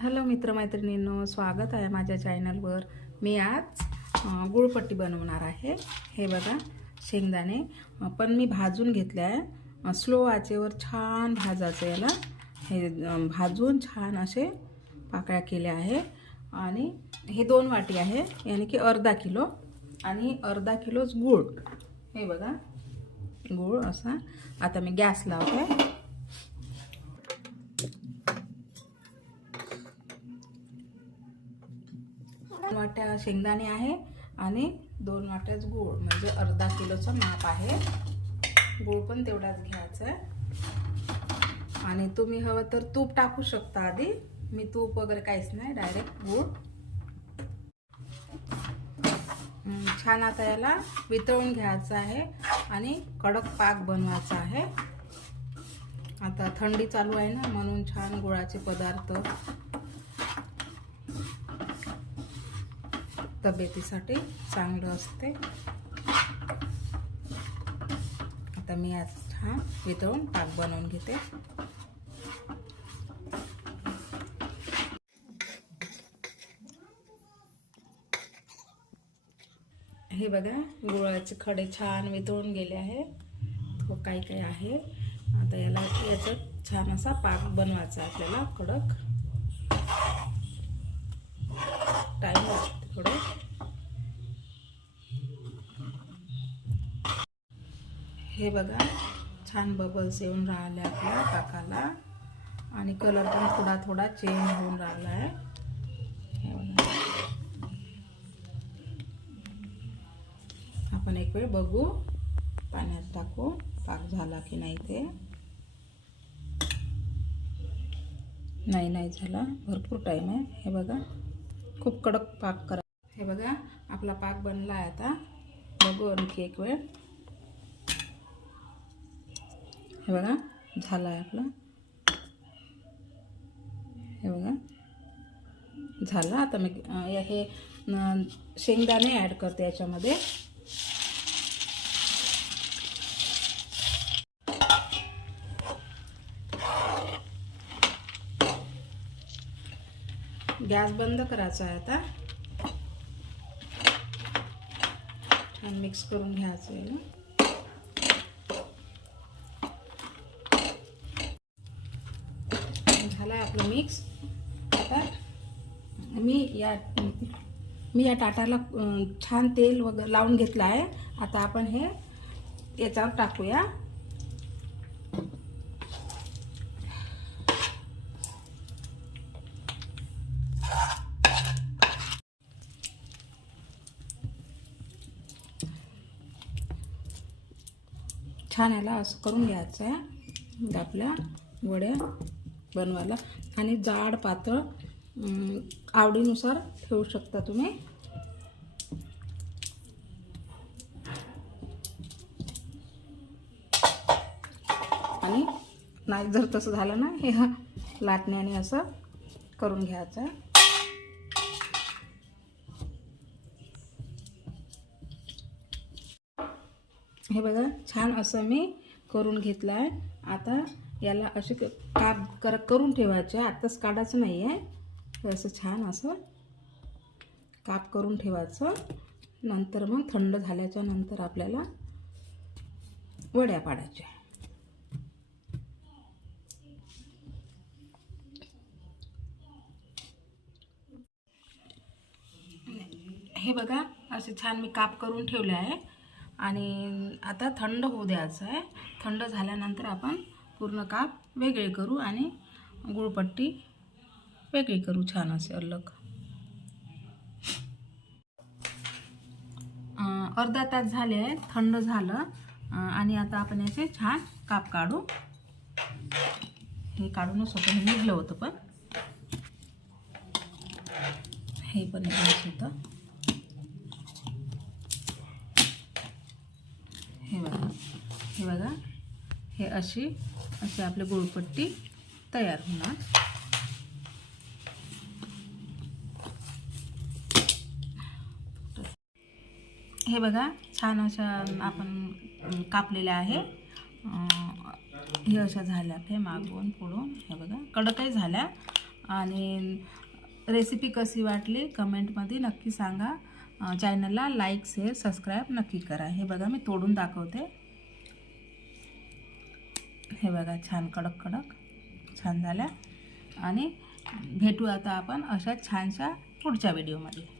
Hello मित्रमैत्रिणींनो स्वागत आहे माझ्या चॅनलवर. मी आज गुळपट्टी बनवणार आहे. हे बघा शेंगदाणे. पण मी भाजून घेतले आहे. स्लो आचेवर छान भाजायचं याला. हे भाजून छान असे पाकळ्या केल्या आहे. आणि हे दोन वाटी आहे याने की अर्धा किलो. आणि अर्धा किलोच गूळ. हे बघा गूळ असा. आता मी गॅस लावते दोन वाट्या शेंगदाणे आहे आणि दोन वाट्याच गूळ म्हणजे अर्धा किलोचं माप आहे. गूळ पण तेवढाच घ्यायचा आहे. आणि तुम्ही हवं तर तूप टाकू शकता आधी. मी तूप वगैरे काहीच नाही डायरेक्ट गूळ. छान आता याला वितळून घ्यायचं आहे आणि कडक पाक बनवायचा आहे. आता थंडी चालू आहे ना म्हणून छान गुळाचे पदार्थ तब्येतीसाठी चांगलं असते. आता मी आज हा वितळून पाक बनवून घेते. हे बघा गुळाचे खडे छान वितळून गेले आहे तो हो, काही काही आहे? आता याला याचा छान असा पाक बनवायचा आहे आपल्याला कडक. टाईम थोडं हे बघा छान बबल्स येऊन राहिले आपल्या पाकाला आणि कलर पण थोडा थोडा चेंज होऊन राहिला आहे. आपण एक वेळ बघू पाण्यात टाकू पाक झाला की नाही ते. नाही नाही झाला. भरपूर टाईम आहे. हे बघा खूप कडक पाक करा. हे बघा आपला पाक बनला आहे आता. बघू आणखी एक वेळ. हे बघा झाला आहे आपला. हे बघा. झालं आता मी हे शेंगदाणे ॲड करते याच्यामध्ये. गॅस बंद करायचा आहे आता. छान मिक्स करून घ्यायचं आहे झालं आहे आपलं मिक्स. आता मी या मी या टाटाला छान तेल वगैरे लावून घेतलं आहे. आता आपण हे याच्यावर टाकूया. छान याला असं करून घ्यायचं आहे. म्हणजे आपल्या वड्या बनवायला. आणि जाड पातळ आवडीनुसार ठेवू शकता तुम्ही. आणि नाही जर तसं झालं ना हे लाटण्याने असं करून घ्यायचं आहे. हे बघा छान असं मी करून घेतलं आहे आता याला असे क- काप कर करून ठेवायचे आत्ताच काढायचं नाही आहे असं छान असं काप करून ठेवायचं. नंतर मग थंड झाल्याच्यानंतर आपल्याला वड्या पाडायच्या. हे बघा असे छान मी काप करून ठेवले आहे. आणि आता थंड होऊ द्यायचं आहे. थंड झाल्यानंतर आपण पूर्ण काप वेगळे करू आणि गुळपट्टी वेगळी करू छान असे अलग. अर्धा तास झाले आहे थंड झालं. आणि आता आपण याचे छान काप काढू. हे काढूनच होतं हे निघलं होतं पण. हे पण होतं हे बघा हे बघा. हे अशी अशी आपली गुळपट्टी तयार होणार. हे बघा छान अशा आपण कापलेल्या आहे. हे अशा झाल्या हे मागून पुढून. हे बघा कडकही झाल्या. आणि रेसिपी कशी वाटली कमेंटमध्ये नक्की सांगा. चॅनलला लाईक शेअर सबस्क्राईब नक्की करा. हे बघा मी तोडून दाखवते. हे बघा छान कडक कडक छान झाल्या. आणि भेटू आता आपण अशा छानशा पुढच्या व्हिडिओमध्ये